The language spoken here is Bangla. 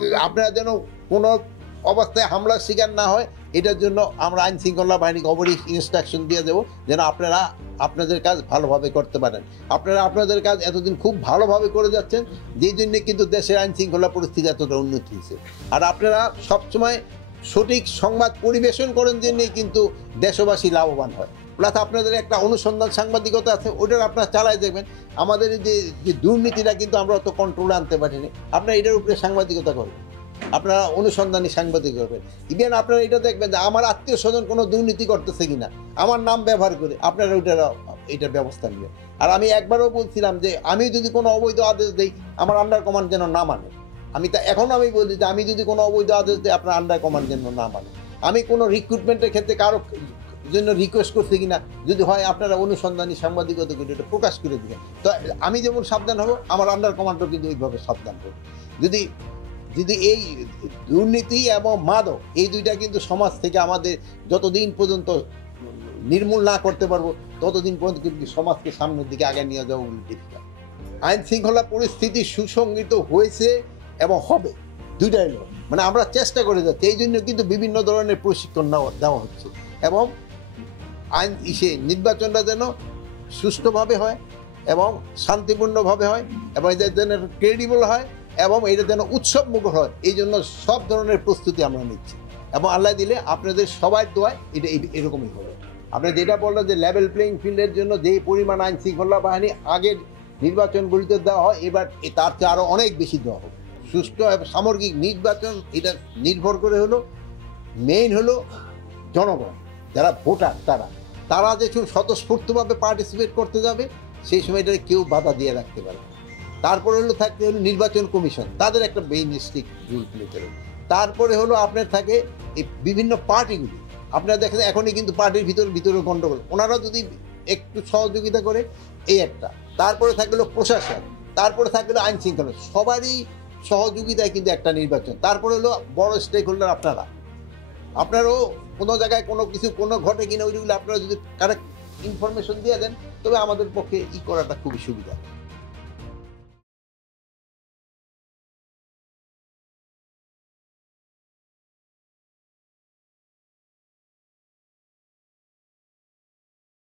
আপনারা যেন কোনো অবস্থায় হামলার শিকার না হয়, এটার জন্য আমরা আইন শৃঙ্খলা বাহিনীকে অবশ্যই ইনস্ট্রাকশন দিয়ে দেবো যেন আপনারা আপনাদের কাজ ভালোভাবে করতে পারেন। আপনারা আপনাদের কাজ এতদিন খুব ভালোভাবে করে যাচ্ছেন, যেই জন্যে কিন্তু দেশের আইন শৃঙ্খলা পরিস্থিতি এতটা উন্নতি হয়েছে। আর আপনারা সবসময় সঠিক সংবাদ পরিবেশন করেন জন্যেই কিন্তু দেশবাসী লাভবান হয়। প্লাস আপনাদের একটা অনুসন্ধান সাংবাদিকতা আছে, ওটার আপনারা চালায় দেখবেন। আমাদের যে দুর্নীতিটা কিন্তু আমরা অত কন্ট্রোলে আনতে পারিনি। আপনারা এটার উপরে সাংবাদিকতা করবেন, আপনারা অনুসন্ধানী সাংবাদিক করবেন। ইভেন আপনারা এটা দেখবেন যে আমার আত্মীয় স্বজন কোনো দুর্নীতি করতেছে কিনা, আমার নাম ব্যবহার করে আপনারা এটার ব্যবস্থা নেবেন। আর আমি একবারও বলছিলাম যে আমি যদি কোনো অবৈধ আদেশ দিই, আমার আন্ডার কমান্ড যেন না মানে। এখন আমি বলছি যে আমি যদি কোনো অবৈধ আদেশ দিই, আপনার আন্ডার কমান্ড যেন না মানে। আমি কোনো রিক্রুটমেন্টের ক্ষেত্রে কারো জন্য রিকোয়েস্ট করছি কিনা, যদি হয় আপনারা অনুসন্ধানী সাংবাদিকতা করে এটা প্রকাশ করে দিবেন। তো আমি যেমন সাবধান হব, আমার আন্ডার কমান্ডও কিন্তু ওইভাবে সাবধান হবে। যদি এই দুর্নীতি এবং মাদক এই দুইটা কিন্তু সমাজ থেকে আমাদের যতদিন পর্যন্ত নির্মূল না করতে পারবো, ততদিন পর্যন্ত কিন্তু সমাজকে সামনের দিকে আগে নিয়ে যাওয়া ডিফিকাল্ট। আইন শৃঙ্খলা পরিস্থিতি সুসংগঠিত হয়েছে এবং হবে, দুইটাই লোক মানে আমরা চেষ্টা করে যাচ্ছি। এই জন্য কিন্তু বিভিন্ন ধরনের প্রশিক্ষণ দেওয়া হচ্ছে এবং নির্বাচনটা যেন সুষ্ঠুভাবে হয় এবং শান্তিপূর্ণভাবে হয় এবং এটা যেন ক্রেডিবল হয় এবং এটা যেন উৎসব মুখর হয়, এই জন্য সব ধরনের প্রস্তুতি আমরা নিচ্ছি। এবং আল্লাহ দিলে আপনাদের সবাই দোয়ায় এটা এরকমই হবে। আপনি যেটা বললেন যে লেভেল প্লেইং ফিল্ডের জন্য যেই পরিমাণ আইন শৃঙ্খলা বাহিনী আগের নির্বাচনগুলিতে দেওয়া হয়, এবার তার চেয়ে আরও অনেক বেশি দেওয়া হবে। সুষ্ঠু এবং সামগ্রিক নির্বাচন এটা নির্ভর করে হলো মেইন হলো জনগণ, যারা ভোটার তারা যে স্বতঃস্ফূর্তভাবে পার্টিসিপেট করতে যাবে, সেই সময় এটা কেউ বাধা দিয়ে রাখতে পারে। তারপরে থাকতে হলো নির্বাচন কমিশন, তাদের একটা বেইনস্টিক রুল প্লে করে। তারপরে আপনার থাকে এই বিভিন্ন পার্টিগুলি। আপনারা দেখেন এখনই কিন্তু পার্টির ভিতরে গণ্ডগোল, ওনারা যদি একটু সহযোগিতা করে, এই একটা। তারপরে থাকলো প্রশাসন, তারপরে থাকলো আইন শৃঙ্খলা, সবারই সহযোগিতায় কিন্তু একটা নির্বাচন। তারপরে বড় স্টেক হোল্ডার আপনারাও কোনো জায়গায় কোনো ঘটে কিনা, ওইগুলো আপনারা যদি কারেক্ট ইনফরমেশন দিয়ে দেন, তবে আমাদের পক্ষে করাটা খুবই সুবিধা।